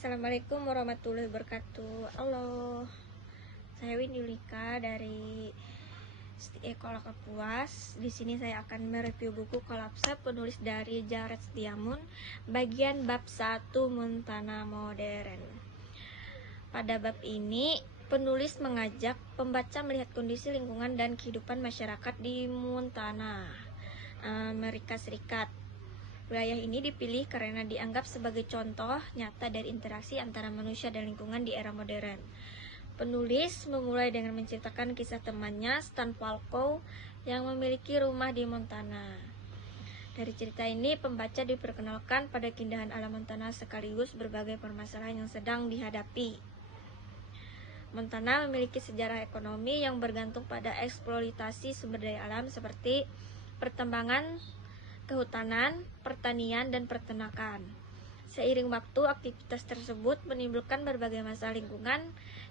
Assalamualaikum warahmatullahi wabarakatuh. Halo, saya Windy Yulika dari Sekolah Kapuas. Di sini saya akan mereview buku Kolapse penulis dari Jared Diamond, bagian bab 1 Montana Modern. Pada bab ini, penulis mengajak pembaca melihat kondisi lingkungan dan kehidupan masyarakat di Montana, Amerika Serikat. Wilayah ini dipilih karena dianggap sebagai contoh nyata dari interaksi antara manusia dan lingkungan di era modern. Penulis memulai dengan menceritakan kisah temannya, Stan Falco, yang memiliki rumah di Montana. Dari cerita ini, pembaca diperkenalkan pada keindahan alam Montana sekaligus berbagai permasalahan yang sedang dihadapi. Montana memiliki sejarah ekonomi yang bergantung pada eksploitasi sumber daya alam seperti pertambangan, kehutanan, pertanian, dan peternakan. Seiring waktu, aktivitas tersebut menimbulkan berbagai masalah lingkungan,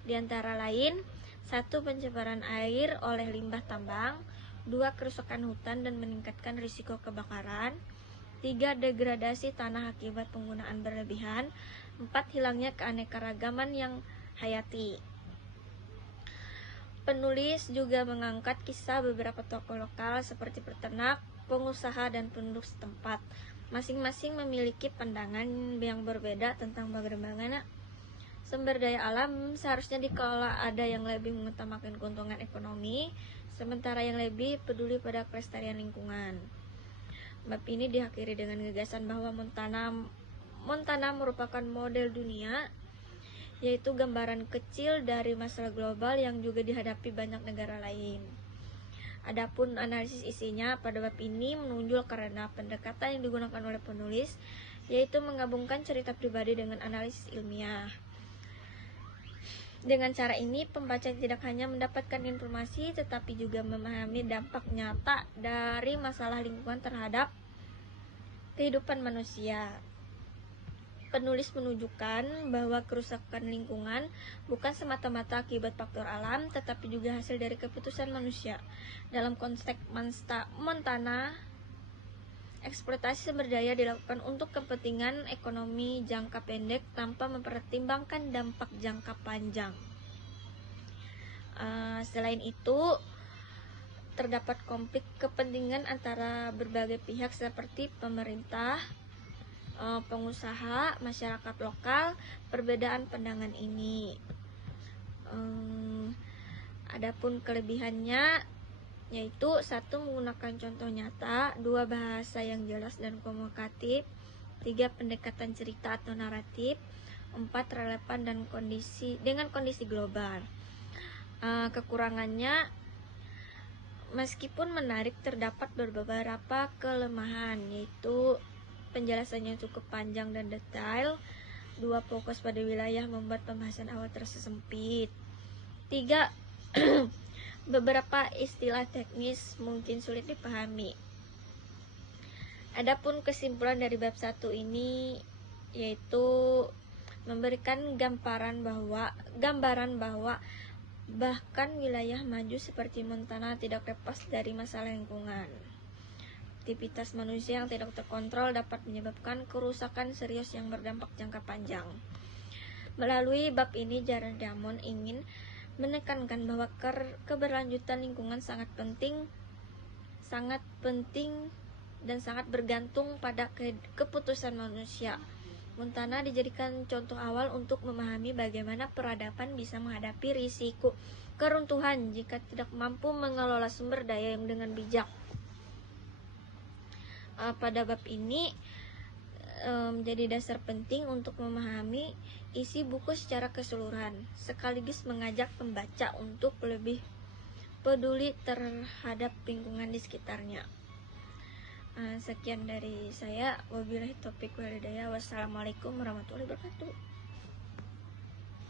di antara lain 1. Pencemaran air oleh limbah tambang, 2. Kerusakan hutan dan meningkatkan risiko kebakaran, 3. Degradasi tanah akibat penggunaan berlebihan, 4. Hilangnya keanekaragaman yang hayati. Penulis juga mengangkat kisah beberapa tokoh lokal seperti peternak, pengusaha, dan penduduk setempat. Masing-masing memiliki pandangan yang berbeda tentang bagaimana sumber daya alam seharusnya dikelola. Ada yang lebih mengutamakan keuntungan ekonomi, sementara yang lebih peduli pada kelestarian lingkungan. Bab ini diakhiri dengan gagasan bahwa Montana merupakan model dunia, yaitu gambaran kecil dari masalah global yang juga dihadapi banyak negara lain. Adapun analisis isinya pada bab ini menonjol karena pendekatan yang digunakan oleh penulis, yaitu menggabungkan cerita pribadi dengan analisis ilmiah. Dengan cara ini, pembaca tidak hanya mendapatkan informasi, tetapi juga memahami dampak nyata dari masalah lingkungan terhadap kehidupan manusia. Penulis menunjukkan bahwa kerusakan lingkungan bukan semata-mata akibat faktor alam, tetapi juga hasil dari keputusan manusia. Dalam konteks Montana, eksploitasi sumber daya dilakukan untuk kepentingan ekonomi jangka pendek tanpa mempertimbangkan dampak jangka panjang. Selain itu, terdapat konflik kepentingan antara berbagai pihak seperti pemerintah, pengusaha, masyarakat lokal. Perbedaan pandangan ini, adapun kelebihannya yaitu 1. Menggunakan contoh nyata, 2. Bahasa yang jelas dan komunikatif, 3. Pendekatan cerita atau naratif, 4. Relevan dan dengan kondisi global. Kekurangannya, meskipun menarik, terdapat beberapa kelemahan, yaitu penjelasannya cukup panjang dan detail, 2. Fokus pada wilayah membuat pembahasan awal tersempit, 3. Beberapa istilah teknis mungkin sulit dipahami. Adapun kesimpulan dari bab 1 ini yaitu memberikan gambaran bahwa bahkan wilayah maju seperti Montana tidak lepas dari masalah lingkungan. Aktivitas manusia yang tidak terkontrol dapat menyebabkan kerusakan serius yang berdampak jangka panjang. Melalui bab ini, Jared Diamond ingin menekankan bahwa keberlanjutan lingkungan sangat penting dan sangat bergantung pada keputusan manusia. Montana dijadikan contoh awal untuk memahami bagaimana peradaban bisa menghadapi risiko keruntuhan jika tidak mampu mengelola sumber daya yang dengan bijak. Pada bab ini menjadi dasar penting untuk memahami isi buku secara keseluruhan, sekaligus mengajak pembaca untuk lebih peduli terhadap lingkungan di sekitarnya. Sekian dari saya. Wabillahi taufiq wal hidayah. Wassalamualaikum warahmatullahi wabarakatuh.